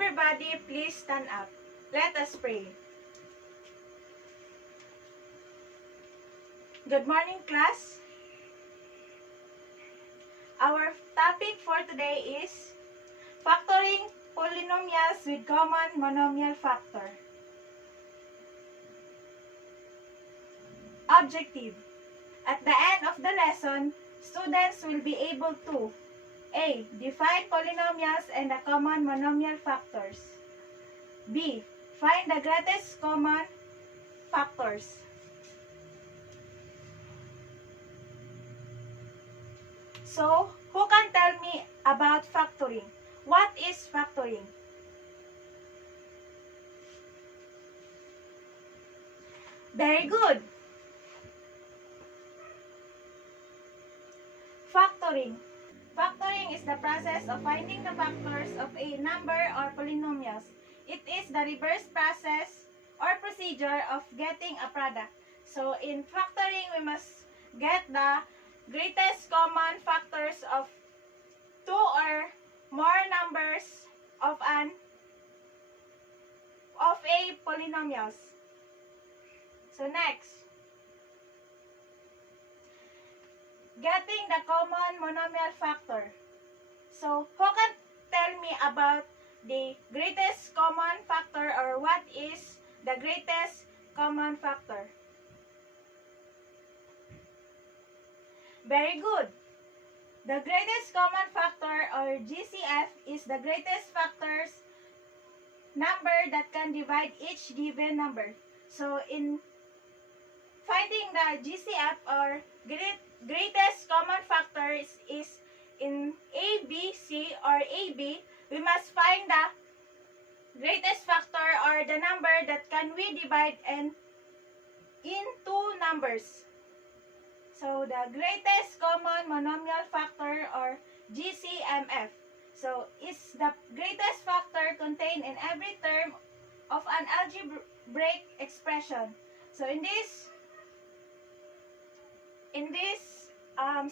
Everybody, please stand up. Let us pray. Good morning, class. Our topic for today is factoring polynomials with common monomial factor. Objective. At the end of the lesson, students will be able to A. Define polynomials and the common monomial factors. B. Find the greatest common factors. So, who can tell me about factoring? What is factoring? Very good. Factoring. Factoring is the process of finding the factors of a number or polynomials. It is the reverse process or procedure of getting a product. So, in factoring, we must get the greatest common factors of two or more numbers of a polynomials. So next, getting the common monomial factor. So who can tell me about the greatest common factor, or what is the greatest common factor? Very good. The greatest common factor, or GCF, is the greatest factors number that can divide each given number. So in finding the GCF, or greatest common factors, is in ABC or AB, we must find the greatest factor, or the number that can we divide in two numbers. So, the greatest common monomial factor, or GCMF. So, is the greatest factor contained in every term of an algebraic expression. So, in this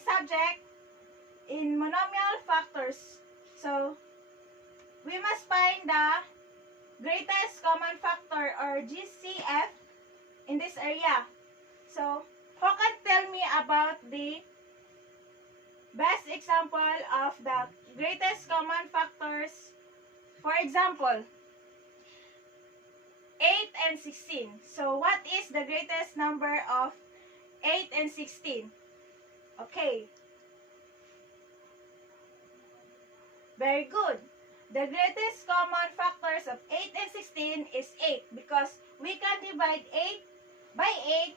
subject, in monomial factors, so we must find the greatest common factor, or GCF, in this area. So, who can tell me about the best example of the greatest common factors? For example, 8 and 16. So, what is the greatest number of 8 and 16? Okay. Very good. The greatest common factors of 8 and 16 is 8, because we can divide 8 by 8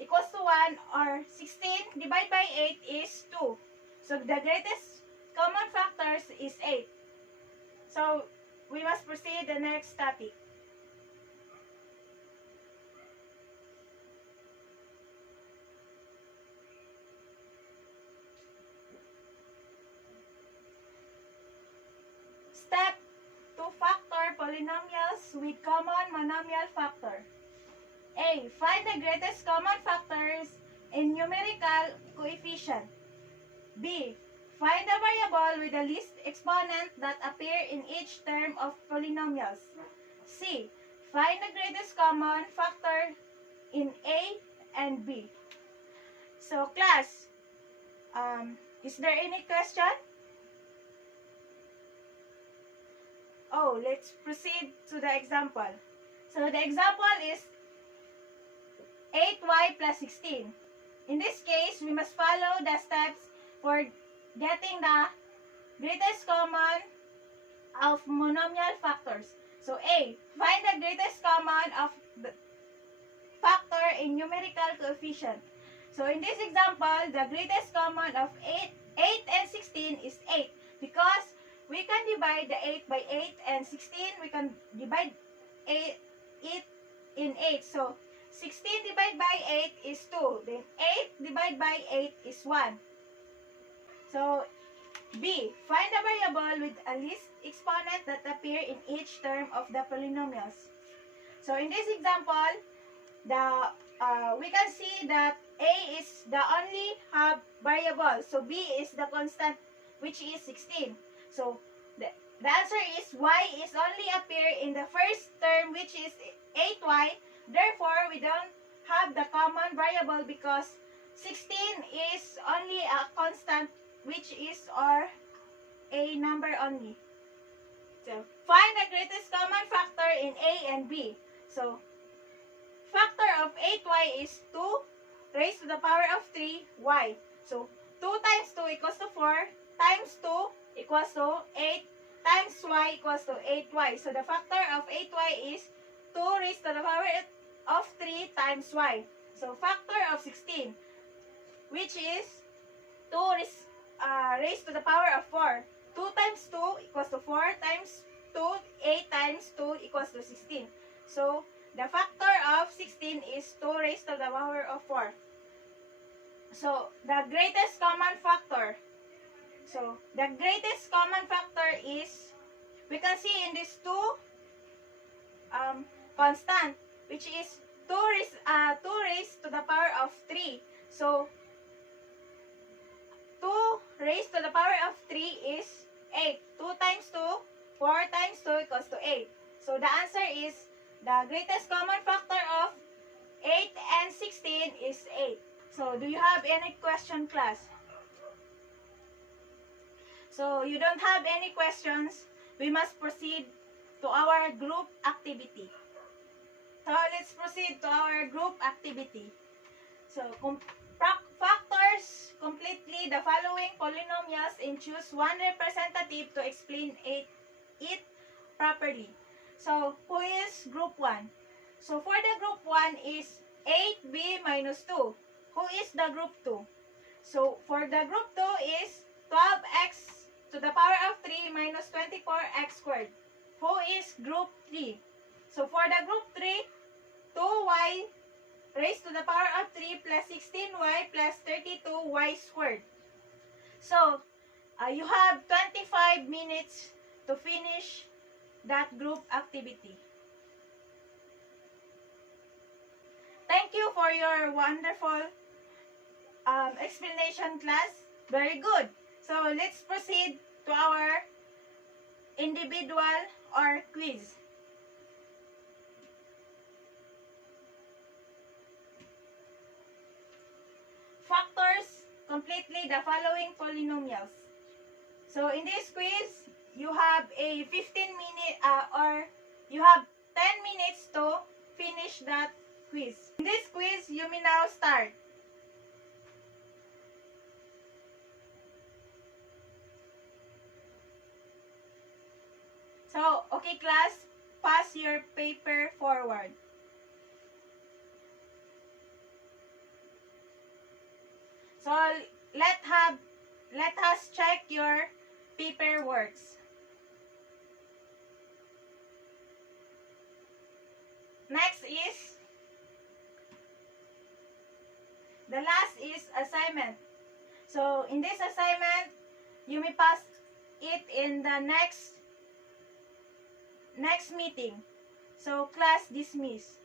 equals to 1, or 16 divided by 8 is 2. So, the greatest common factors is 8. So, we must proceed the next topic. Step to factor polynomials with common monomial factor. A. Find the greatest common factors in numerical coefficient. B. Find the variable with the least exponent that appear in each term of polynomials. C. Find the greatest common factor in A and B. So, class, is there any question? Oh, let's proceed to the example. So, the example is 8y plus 16. In this case, we must follow the steps for getting the greatest common of monomial factors. So, A. Find the greatest common of the factor in numerical coefficient. So, in this example, the greatest common of 8 and 16 is 8, because we can divide the 8 by 8, and 16 we can divide it in 8. So, 16 divided by 8 is 2. Then 8 divided by 8 is 1. So, B. Find a variable with a least exponent that appear in each term of the polynomials. So, in this example, we can see that A is the only variable. So, B is the constant, which is 16. So, the answer is y is only appear in the first term, which is 8y. Therefore, we don't have the common variable because 16 is only a constant, which is or a number only. So, find the greatest common factor in A and B. So, factor of 8y is 2 raised to the power of 3y. So, 2 times 2 equals to 4 times 2 equals to 8 times y equals to 8y. So, the factor of 8y is 2 raised to the power of 3 times y. So, factor of 16, which is 2 raised to the power of 4. 2 times 2 equals to 4 times 2, 8 times 2 equals to 16. So, the factor of 16 is 2 raised to the power of 4. So, the greatest common factor. So, the greatest common factor is, we can see in these two constant, which is 2 raised to the power of 3. So, 2 raised to the power of 3 is 8. 2 times 2, 4 times 2 equals to 8. So, the answer is, the greatest common factor of 8 and 16 is 8. So, do you have any question, class? So, you don't have any questions, we must proceed to our group activity. So, let's proceed to our group activity. So, factors completely the following polynomials and choose one representative to explain it properly. So, who is group 1? So, for the group 1 is 8b minus 2. Who is the group 2? So, for the group 2 is 12x to the power of 3 minus 24x squared. Who is group 3? So, for the group 3, 2y raised to the power of 3 plus 16y plus 32y squared. So, you have 25 minutes to finish that group activity. Thank you for your wonderful explanation, class. Very good. So, let's proceed to our individual or quiz. Factors completely the following polynomials. So, in this quiz, you have a 15-minute or you have 10 minutes to finish that quiz. In this quiz, you may now start. So, okay class, pass your paper forward. So, let us check your paperworks. Next is, the last is assignment. So, in this assignment, you may pass it in the next meeting. So, class dismissed.